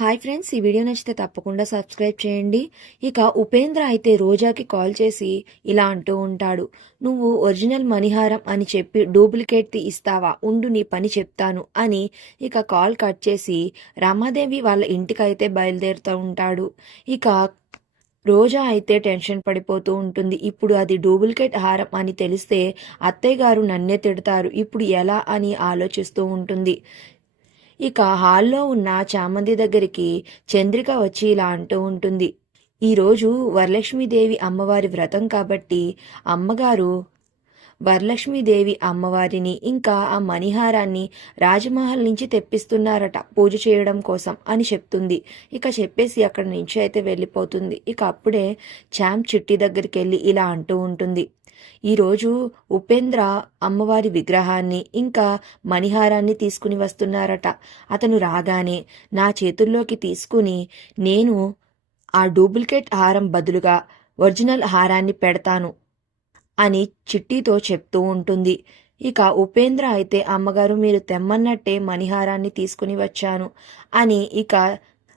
Hi friends ఈ video నచ్చితే తప్పకుండా సబ్స్క్రైబ్ చేయండి. ఇక ఉపేంద్ర అయితే రోజాకి కాల్ చేసి ఇలా అంటూ ఉంటాడు. నువ్వు ఒరిజినల్ మణిహారం అని చెప్పి డూప్లికేట్ ఇస్తావా? ఉండు నీ పని చెప్తాను అని ఇక కాల్ కట్ చేసి రమాదేవి వాళ్ళ ఇంటికైతే బయలుదేరుతూ ఉంటాడు. ఇక రోజా అయితే టెన్షన్ పడిపోతూ ఉంటుంది. ఇప్పుడు అది డూప్లికేట్ హారం అని తెలిస్తే అత్తయ్య గారు నన్నే తిడతారు. ఇప్పుడు ఎలా? అని ఆలోచిస్తూ ఉంటుంది. ఇక హాల్లో ఉన్న చామంతి దగ్గరికి చంద్రిక వచ్చి ఇలా అంటూ ఉంటుంది. ఈరోజు వరలక్ష్మీదేవి అమ్మవారి వ్రతం కాబట్టి అమ్మగారు వరలక్ష్మీదేవి అమ్మవారిని ఇంకా ఆ మణిహారాన్ని రాజమహల్ నుంచి తెప్పిస్తున్నారట పూజ చేయడం కోసం అని చెప్తుంది. ఇక చెప్పేసి అక్కడి నుంచి అయితే వెళ్ళిపోతుంది. ఇక అప్పుడే చామ్ చిట్టి దగ్గరికి వెళ్ళి ఇలా అంటూ ఉంటుంది. ఈరోజు ఉపేంద్ర అమ్మవారి విగ్రహాన్ని ఇంకా మణిహారాన్ని తీసుకుని వస్తున్నారట. అతను రాగానే నా చేతుల్లోకి తీసుకుని నేను ఆ డూప్లికేట్ హారం బదులుగా ఒరిజినల్ హారాన్ని పెడతాను అని చిట్టితో చెప్తూ ఉంటుంది. ఇక ఉపేంద్ర అయితే అమ్మగారు మీరు తెమ్మన్నట్టే మణిహారాన్ని తీసుకుని వచ్చాను అని ఇక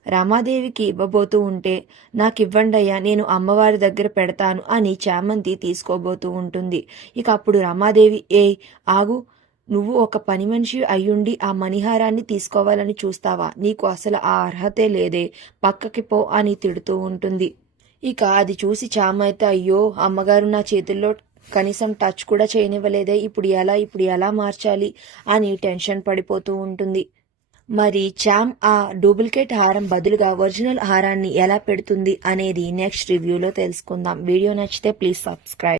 రమాదేవికి ఇవ్వబోతూ ఉంటే నాకివ్వండయ్యా నేను అమ్మవారి దగ్గర పెడతాను అని చామంతి తీసుకోబోతూ ఉంటుంది. ఇక అప్పుడు రమాదేవి ఏ ఆగు నువ్వు ఒక పని మనిషి అయ్యుండి ఆ మణిహారాన్ని తీసుకోవాలని చూస్తావా? నీకు అసలు ఆ అర్హతే లేదే పక్కకి పో అని తిడుతూ ఉంటుంది. ఇక అది చూసి చామ అయ్యో అమ్మగారు నా చేతుల్లో కనీసం టచ్ కూడా చేయనివ్వలేదే ఇప్పుడు ఎలా ఇప్పుడు ఎలా మార్చాలి అని టెన్షన్ పడిపోతూ ఉంటుంది. మరి చామ్ ఆ డూప్లికేట్ హారం బదులుగా ఒరిజినల్ హారాన్ని ఎలా పెడుతుంది అనేది నెక్స్ట్ రివ్యూలో తెలుసుకుందాం. వీడియో నచ్చితే ప్లీజ్ సబ్స్క్రైబ్